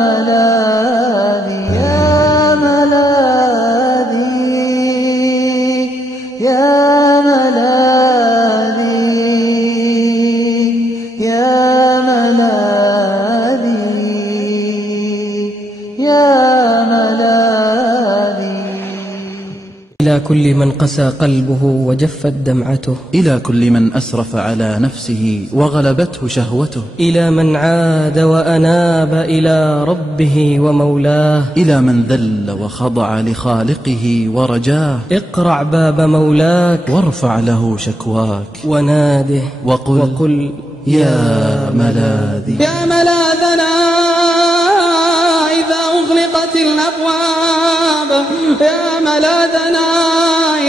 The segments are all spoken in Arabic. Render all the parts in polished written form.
ملاذي يا ملاذي يا ملاذي يا ملاذي يا ملاذي. إلى كل من قسى قلبه وجفت دمعته، إلى كل من أسرف على نفسه وغلبته شهوته، إلى من عاد وأناب إلى ربه ومولاه، إلى من ذل وخضع لخالقه ورجاه. اقرع باب مولاك وارفع له شكواك وناده وقل يا ملاذي. يا ملاذنا إذا أغلقت الأبواب، يا ملاذنا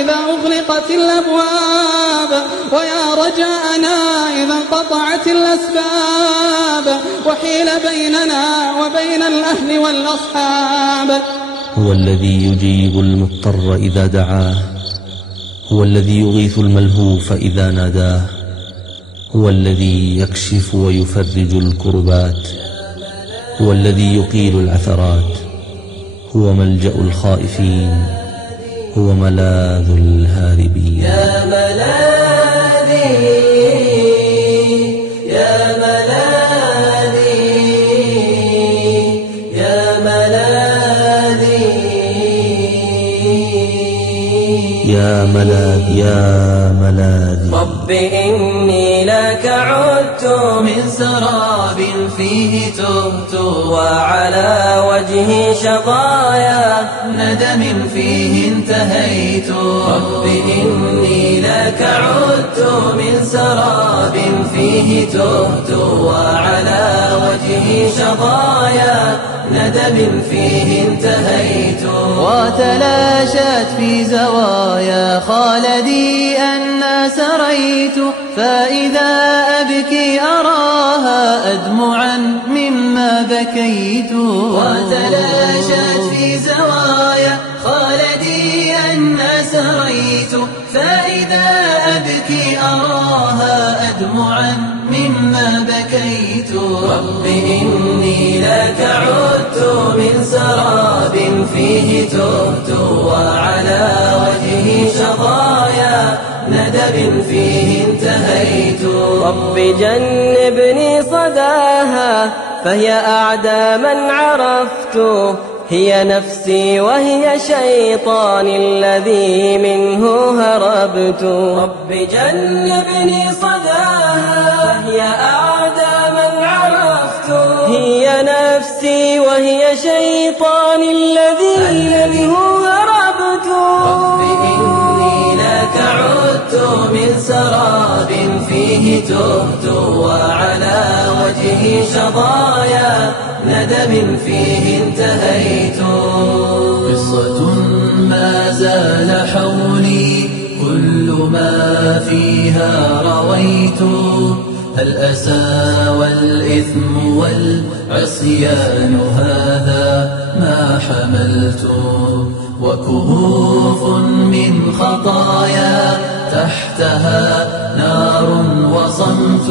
إذا أغلقت الأبواب، ويا رجاءنا إذا انقطعت الأسباب، وحيل بيننا وبين الأهل والأصحاب. هو الذي يجيب المضطر إذا دعاه، هو الذي يغيث الملهوف إذا ناداه، هو الذي يكشف ويفرج الكربات، هو الذي يقيل العثرات، هو ملجأ الخائفين، هو ملاذ الهاربين. يا ملاذي يا ملاذي يا ملاذي يا ملاذ يا ملاذ. رب إني لك عدت من سراب فيه تهت، وعلى وجهي شظايا ندم فيه انتهيت. رب إني لك عدت من سراب فيه تهت، وعلى وجهي شظايا ندم فيه انتهيت. وتلاشت في زوايا خالدي أن سريت، فإذا أبكي أراها أدمعا مما بكيت. وتلاشت في زوايا خالدي أن سريت، فإذا أبكي أراها أدمعا مما بكيت. رب إني لك عدت من سراب فيه تهت، وعلى وجهي شظايا ندب فيه انتهيت. رب جنبني صداها فهي أعدى من عرفت، هي نفسي وهي شيطان الذي منه هربت. رب جنبني صداها هي أعدى من عرفت، هي نفسي وهي شيطان الذي منه هربت. رب إني لك عدت من سراب فيه تهت، وعلى وجهي شظايا ندم فيه انتهيت. قصة ما زال حولي كل ما فيها رويت، الأسى والإثم والعصيان هذا ما حملت، وكهوف من خطايا تحتها نار وصمت،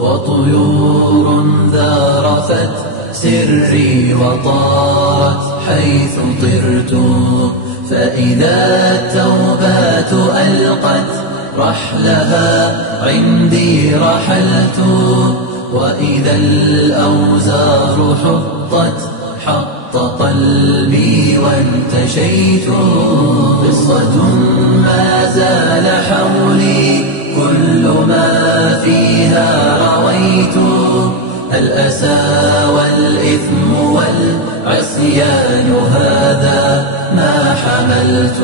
وطيور ذارفت سري وطارت حيث طرت. فإذا التوبات ألقت رحلها عندي رحلت، وإذا الأوزار حط قلبي وانتشيت. قصة ما زال حولي كل ما فيها رويت، الأسى والإثم والعصيان هذا ما حملت،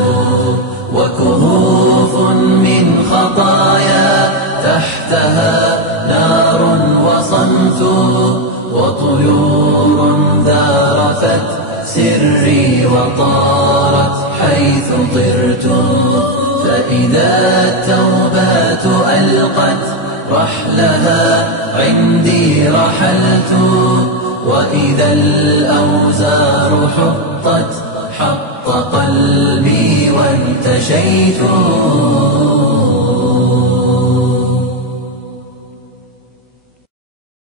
وكهوف من خطايا تحتها نار وصمت، وطيور ذارفت سري وطارت حيث طرت. فإذا التوبات ألقت رحلها عندي رحلت، وإذا الأوزار حط قلبي وانتشيت.